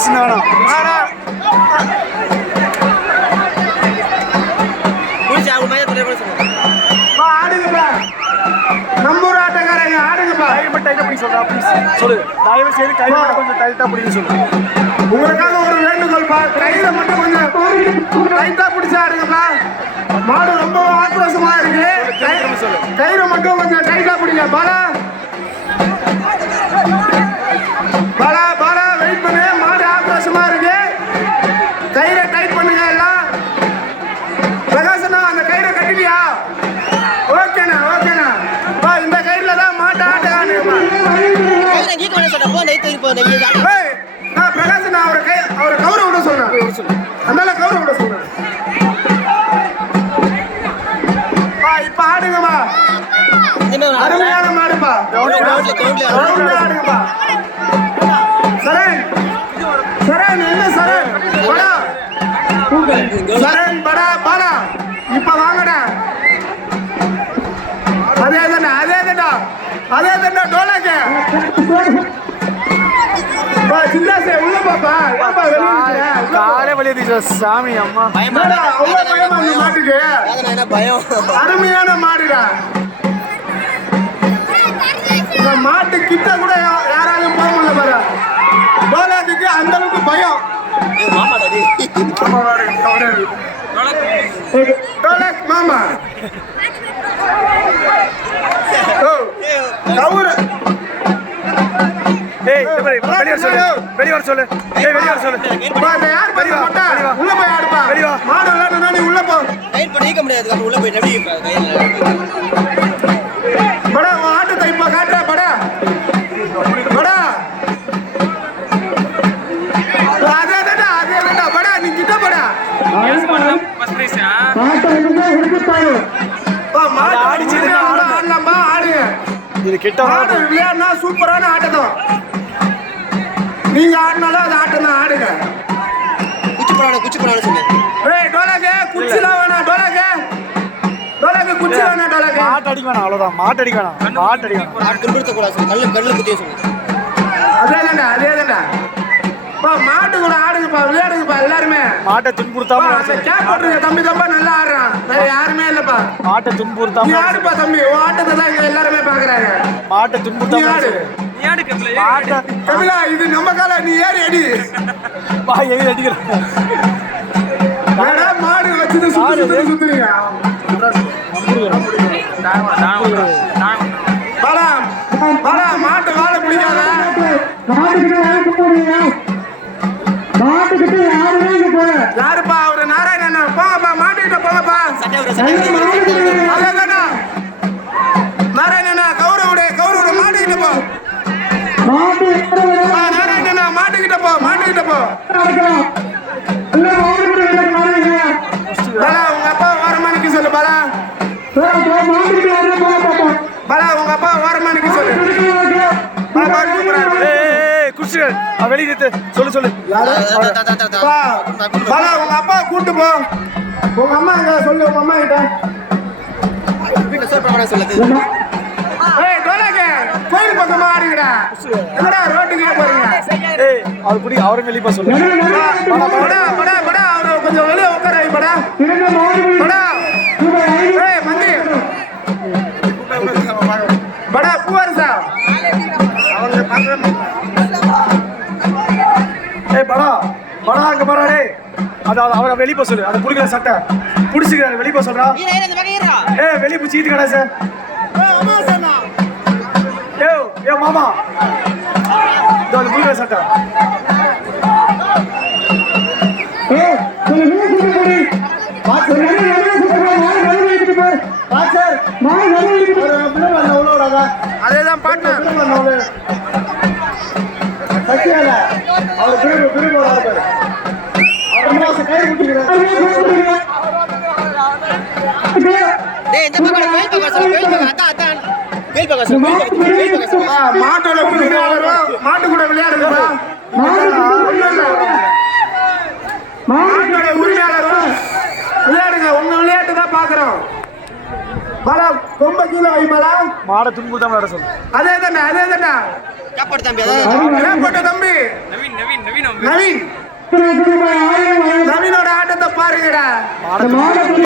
சின்ன ஆடுங்கப்பா நம்ம ஊர் ஆட்டக்காரங்க ஆடுங்கப்பா டைட்டா பிடிக்க சொல்றா சொல்லு தயவு செய்து கை கொஞ்சம் டைட்டா பிடிக்க சொல்லு உங்களுக்காக ஒரு வேண்டுகோள்ப்பா கையில மட்டும் கொஞ்சம் டைட்டா பிடிச்சி ஆடுங்கப்பா மாடு ரொம்ப ஆக்ரோஷமா இருக்கு கயிறு மட்டும் கொஞ்சம் டைட்டா பிடிங்க பாலா பாலா பாலா வெயிட் பண்ணு மாடு ஆக்ரோஷமா இருக்கு கயிறை டைட் பண்ணுங்க எல்லாம் பிரகாசனா அந்த கயிறை கட்டிட்டியா ஓகேண்ணா ஓகேண்ணா பா இந்த கயிறுல தான் மாட்டை ஆட்டுக்கானுங்கப்பா நான் பிரகாசனா அவரை கௌரவ விட சொல்றேன் அதனால கௌரவ விட சொல்றேன் இப்ப ஆடுங்கப்பா அருமையான மாடுப்பா ஆடுங்கப்பா சரண் சரண் என்ன சரண் படா சரண் படா பாடா இப்ப வாங்கடா அதே தானே டோலாக்கு சிந்தாசே உள்ள பாப்பா காலே வலியுது சாமி அம்மா மாட்டுக்கு அருமையான மாடுடா இந்த மாட்டு கிட்ட கூட யாராலும் போக முடியல பாரு டோலாக்கு அந்த அளவுக்கு பயம் டோலாக் மாமா கவுரு வெளியே சொல்லு வெளியே சொல்லு யார் உள்ள போய் ஆடுப்பா மாடு விளையாடுனா நீ உள்ள போ நீக்க முடியாது உள்ள போய் படா ஆட்டு தைப்பா காட்டுறா படா படா அதே படா நீ கிட்ட படா ஆடலாம்பா ஆடுங்க இது கிட்ட ஆடு விளையாடுனா சூப்பரான ஆட்டதான் நீங்க ஆடினாலும் அது ஆட்டம் தான் ஆடுங்க குச்சி போறானு சொல்லு ஏய் டோலாக்கு குச்சிலாம் வேணாம் டோலாக்கு குச்சி வேணாம் டோலாக்கு மாட்டு அடிக்க வேணாம் அவ்வளவுதான் மாட்டு அடிக்க வேணாம் துன்புறுத்த கூடாது சொல்லு கல்ல குத்திய சொல்லு அதேதான்டா மாட்டு கூட ஆடுங்கப்பா விளையாடுங்கப்பா எல்லாருமே மாட்டை துன்புறுத்தாம கேப் போட்டுருங்க தம்பி தம்பா நல்லா ஆடுறான் வேற யாருமே இல்லப்பா மாட்டை துன்புறுத்தாம நீ ஆடுப்பா தம்பி ஆட்டத்தை தான் இங்க எல்லாருமே பாக்குறாங்க மாட்டை துன்புறுத்தாம ஆடு கபிலா இது நம்ம கால நீ ஏறி அடி வா ஏறி அடிக்கிறேன் மாடு வச்சு சுத்துறீங்க பாலா பாலா மாட்டு வாழை பிடிக்காத யாருப்பா அவரு நாராயணன் போங்கப்பா மாட்டுக்கிட்ட போங்கப்பா அதேதானா நாராயணனா கௌரவுடைய மாட்டுக்கிட்ட போ நாராயணனா மாட்டுக்கிட்ட போ பாலா உங்க அப்பா ஓரமானிக்கு சொல்லு பாலா உங்க அப்பா ஓரமானிக்கு சொல்லு குடிச்சுகள் வெளியே சொல்லு பாலா உங்க அப்பா கூட்டு போ உங்க அம்மா எங்க சொல்லு உங்க அம்மா கிட்ட கோயில் பக்கமா ஆடுங்கடா என்னடா ரோட்டுக்கு போறீங்க அவரும் வெளியே சொல்லு அவரு கொஞ்சம் வெளியே உட்கார படா மந்தி படா பூவாரிசா அவங்க படா அங்க போறாடே அதாவது அவரை வெளியே சொல்லு அதை பிடிக்கிற சட்டை பிடிச்சிக்கிறாரு வெளியே சொல்றா வெளியே பிடிச்சிட்டு கடா சார் ஏ மாமா பிடிக்கிற சட்டை அதேதான் பாட்டு மாட்டோட மாட்டு கூட விளையாடுங்கப்பா மாட்டோட உரிமையாளரும் விளையாடுங்க உங்க விளையாட்டு தான் பாக்குறோம் பாலா ரொம்ப கீழே வை பாலா மாடை துன்புறுத்தாம வர சொல்லு அதேதான்டா காப்பாடு தம்பி தம்பி நவீன் இருங்கடா. மாடை